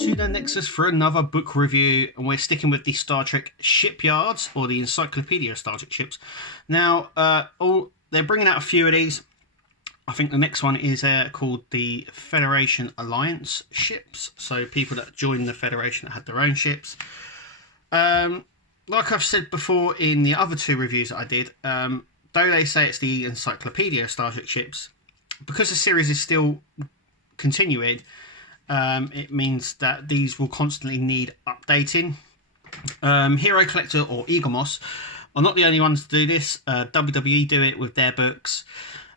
to the Nexus for another book review, and we're sticking with the Star Trek Shipyards, or the Encyclopedia of Star Trek Ships. Now, they're bringing out a few of these. I think the next one is called the Federation Alliance ships, so people that joined the Federation that had their own ships. Like I've said before in the other two reviews that I did, though they say it's the Encyclopedia of Star Trek Ships, because the series is still continuing, it means that these will constantly need updating. Hero Collector or Eagle Moss are not the only ones to do this. WWE do it with their books.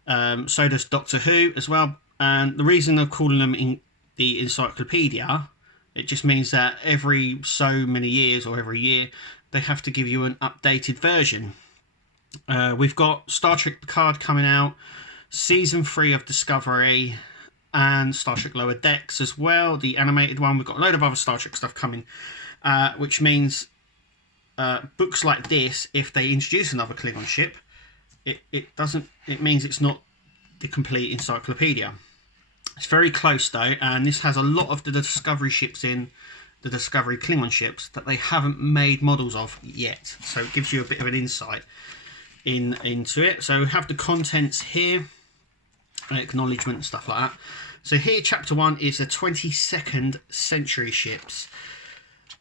So does Doctor Who as well. And the reason of calling them in the Encyclopedia, it just means that every so many years or every year they have to give you an updated version. We've got Star Trek Picard coming out, Season 3 of Discovery, and Star Trek Lower Decks as well, the animated one. We've got a load of other Star Trek stuff coming, which means books like this, if they introduce another Klingon ship, it means it's not the complete encyclopedia. It's very close though, and this has a lot of the Discovery ships in, the Discovery Klingon ships, that they haven't made models of yet, so it gives you a bit of an insight into it. So we have the contents here, acknowledgement and stuff like that. So here, chapter 1 is the 22nd century ships.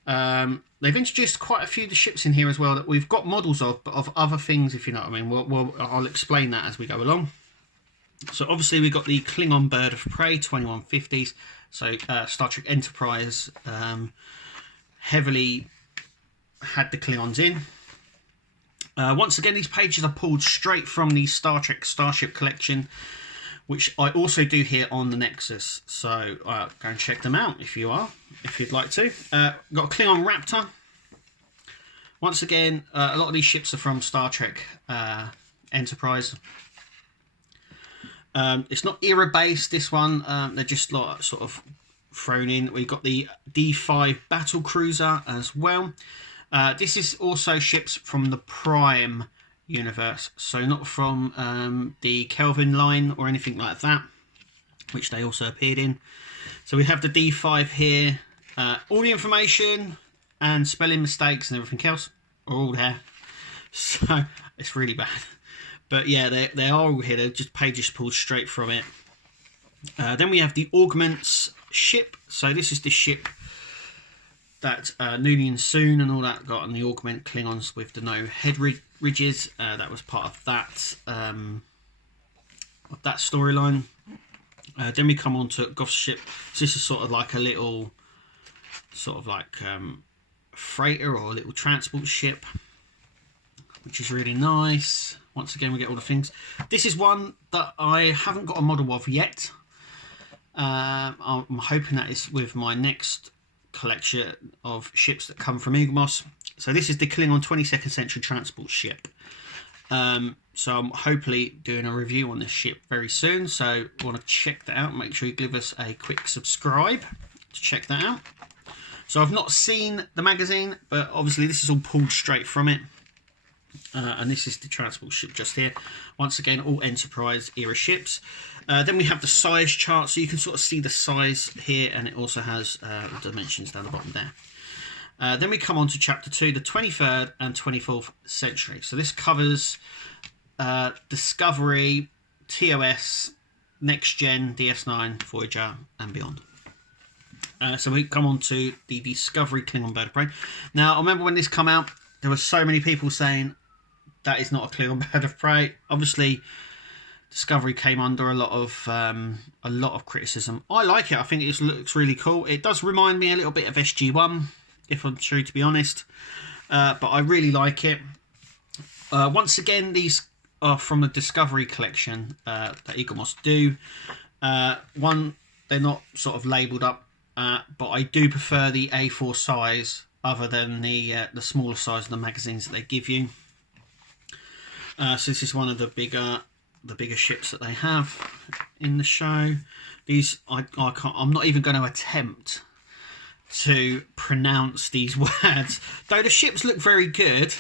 They've introduced quite a few of the ships in here as well that we've got models of, but of other things, if you know what I mean. I'll explain that as we go along. So obviously we've got the Klingon Bird of Prey 2150s. So Star Trek Enterprise heavily had the Klingons in. Once again, these pages are pulled straight from the Star Trek Starship Collection, which I also do here on the Nexus. So go and check them out if you'd like to. Got a Klingon Raptor. Once again, a lot of these ships are from Star Trek Enterprise. It's not era based, this one. They're just like sort of thrown in. We've got the D5 Battle Cruiser as well. This is also ships from the Prime universe, so not from the Kelvin line or anything like that, which they also appeared in. So we have the D5 here. All the information and spelling mistakes and everything else are all there, so it's really bad. But yeah, they are all here. They're just pages pulled straight from it. Then we have the Augments ship. So this is the ship that Noonien Soon and all that got on the Augment Klingons with the no head ridges. That was part of that storyline. Then we come on to Goth's ship. So this is sort of like a little freighter or a little transport ship, which is really nice. Once again, we get all the things. This is one that I haven't got a model of yet. I'm hoping that is with my next collection of ships that come from Eagle Moss. So this is the Klingon 22nd century transport ship. So I'm hopefully doing a review on this ship very soon. So want to check that out. Make sure you give us a quick subscribe to check that out. So I've not seen the magazine, but obviously this is all pulled straight from it. And this is the transport ship just here. Once again, all Enterprise era ships. Then we have the size chart, so you can sort of see the size here, and it also has the dimensions down the bottom there. Then we come on to chapter 2, the 23rd and 24th century. So this covers Discovery, TOS, Next Gen, DS9, Voyager, and beyond. So we come on to the Discovery Klingon Bird of Prey. Now, I remember when this came out, there were so many people saying that is not a Klingon Bird of Prey. Obviously, Discovery came under a lot of criticism. I like it. I think it looks really cool. It does remind me a little bit of SG-1, if I'm true to be honest. But I really like it. Once again, these are from the Discovery collection that Eagle Moss do. They're not sort of labelled up, but I do prefer the A4 size other than the smaller size of the magazines that they give you. So this is one of the bigger ships that they have in the show. These I'm not even going to attempt to pronounce these words, though the ships look very good,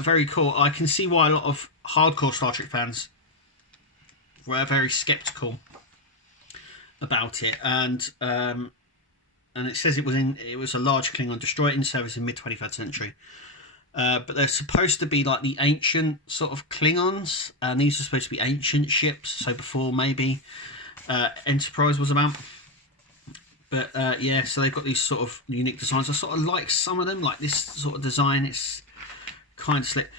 very cool. I can see why a lot of hardcore Star Trek fans were very skeptical about it, and and it says it was a large Klingon destroyer in service in mid-23rd century. But they're supposed to be like the ancient sort of Klingons, and these are supposed to be ancient ships, so before maybe Enterprise was about. But yeah, so they've got these sort of unique designs. I sort of like some of them, like this sort of design. It's kind of slick.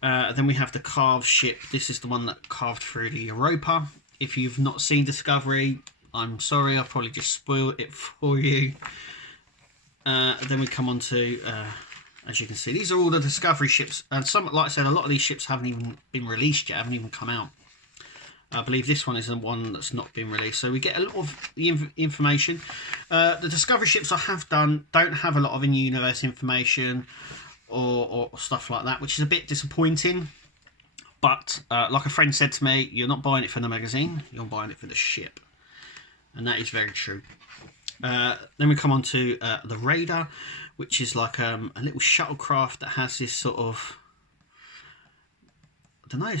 Then we have the carved ship. This is the one that carved through the Europa. If you've not seen Discovery, I'm sorry, I've probably just spoiled it for you. Then we come on to, as you can see, these are all the Discovery ships. And some, like I said, a lot of these ships haven't even been released yet, haven't even come out. I believe this one is the one that's not been released. So we get a lot of the information. The Discovery ships I have done don't have a lot of in-universe information or stuff like that, which is a bit disappointing. But like a friend said to me, you're not buying it for the magazine, you're buying it for the ship. And that is very true. Then we come on to the Raider, which is like a little shuttlecraft that has this sort of, I don't know,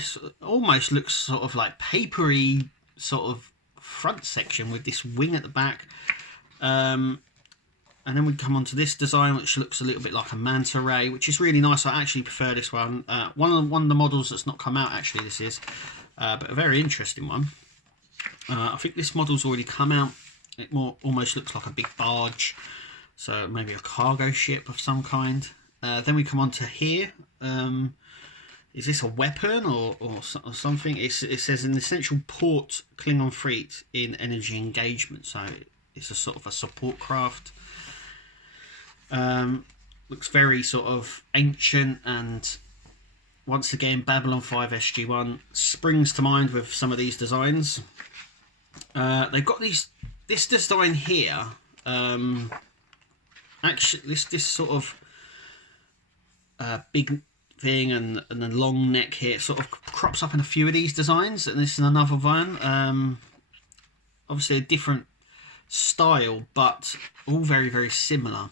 almost looks sort of like papery sort of front section with this wing at the back. And then we come on to this design, which looks a little bit like a manta ray, which is really nice. I actually prefer this one. One of the models that's not come out, actually, this is. But a very interesting one. I think this model's already come out. It almost looks like a big barge. So maybe a cargo ship of some kind. Then we come on to here. Is this a weapon or something? It says an essential port Klingon fleet in energy engagement. So it's a sort of a support craft. Looks very sort of ancient, and once again Babylon 5 SG1 springs to mind with some of these designs. They've got this design here. Actually, this sort of big thing and the long neck here, it sort of crops up in a few of these designs, and this is another one. Obviously a different style, but all very, very similar.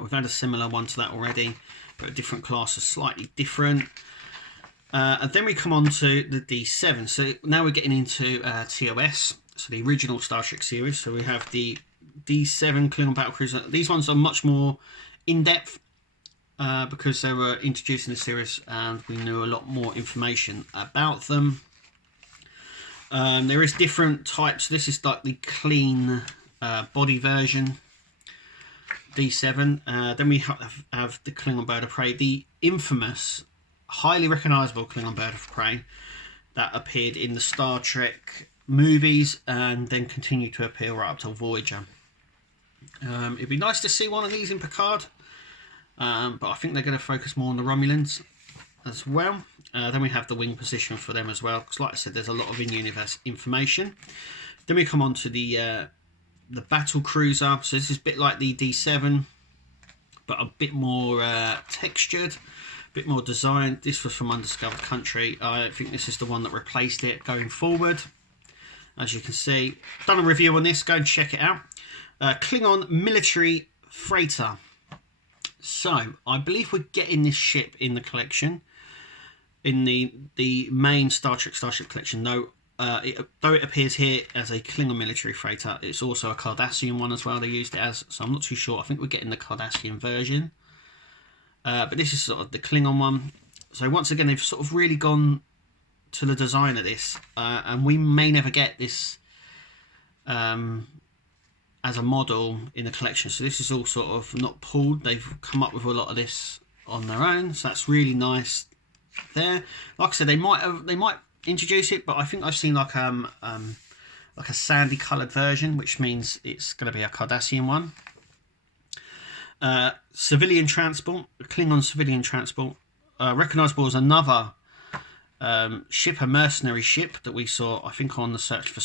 We've had a similar one to that already, but a different class is slightly different. And then we come on to the D7. So now we're getting into TOS, so the original Star Trek series. So we have the D7 Klingon Battlecruiser. These ones are much more in-depth because they were introduced in the series and we knew a lot more information about them. There is different types. This is like the clean body version. D7. Then we have the Klingon Bird of Prey, the infamous, highly recognisable Klingon Bird of Prey that appeared in the Star Trek movies and then continued to appear right up till Voyager. It'd be nice to see one of these in Picard, but I think they're going to focus more on the Romulans as well. Then we have the wing position for them as well, because like I said, there's a lot of in-universe information. Then we come on to the battle cruiser. So this is a bit like the D7, but a bit more textured, a bit more designed. This was from Undiscovered Country. I think this is the one that replaced it going forward. As you can see, done a review on this, go and check it out. Klingon military freighter. So I believe we're getting this ship in the collection, in the main Star Trek Starship collection. Though it appears here as a Klingon military freighter, it's also a Cardassian one as well. They used it as, so I'm not too sure. I think we're getting the Cardassian version, but this is sort of the Klingon one. So once again, they've sort of really gone to the design of this, and we may never get this as a model in the collection. So this is all sort of not pulled. They've come up with a lot of this on their own, so that's really nice there. Like I said, they might introduce it, but I think I've seen like a sandy coloured version, which means it's going to be a Cardassian one. Civilian transport, Klingon civilian transport, recognisable as another ship, a mercenary ship that we saw, I think, on the Search for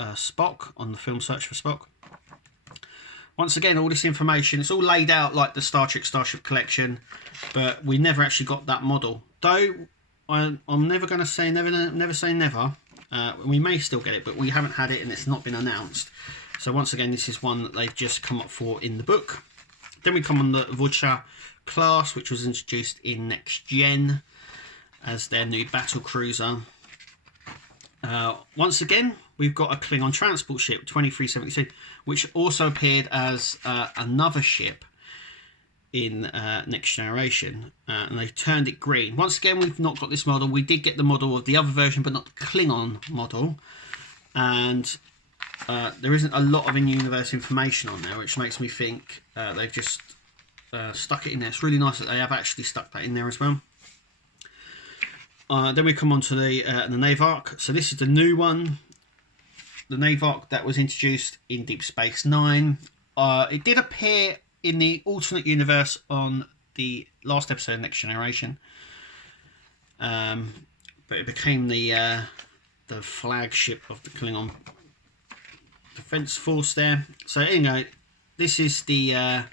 Spock, on the film Search for Spock. Once again, all this information, it's all laid out like the Star Trek Starship collection, but we never actually got that model. Though I'm never going to say never say never. We may still get it, but we haven't had it and it's not been announced. So once again, this is one that they've just come up for in the book. Then we come on the Voyager class, which was introduced in Next Gen as their new battle cruiser. Once again, we've got a Klingon transport ship, 2372, which also appeared as another ship in Next Generation, and they turned it green. Once again, we've not got this model. We did get the model of the other version, but not the Klingon model. And there isn't a lot of in-universe information on there, which makes me think they've just stuck it in there. It's really nice that they have actually stuck that in there as well. Then we come on to the Navarch. So this is the new one, the Navarch that was introduced in Deep Space Nine. It did appear in the alternate universe on the last episode of Next Generation, but it became the flagship of the Klingon Defense Force there. So anyway, this is the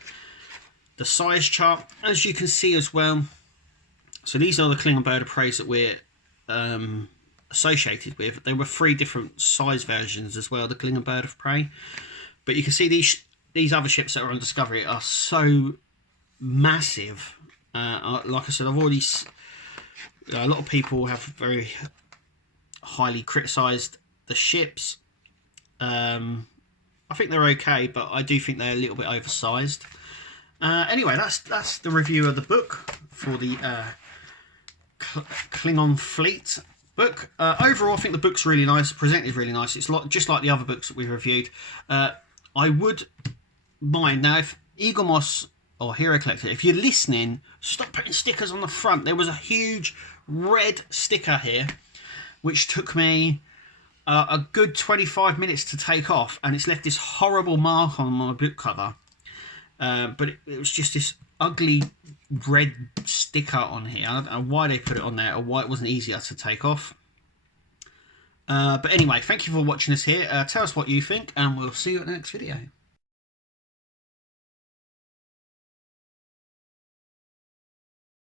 size chart, as you can see as well. So these are the Klingon bird of prey that we're associated with. There were 3 different size versions as well, the Klingon bird of prey. But you can see these other ships that are on Discovery are so massive. Like I said, I've already... a lot of people have very highly criticised the ships. I think they're okay, but I do think they're a little bit oversized. Anyway, that's the review of the book for the Klingon Fleet book. Overall, I think the book's really nice, presented really nice. It's just like the other books that we've reviewed. I would mind now if Eagle Moss or Hero Collector, if you're listening, stop putting stickers on the front. There was a huge red sticker here, which took me a good 25 minutes to take off, and it's left this horrible mark on my book cover. But it was just this ugly red sticker on here. I don't know why they put it on there or why it wasn't easier to take off. But anyway, thank you for watching us here. Tell us what you think, and we'll see you at the next video.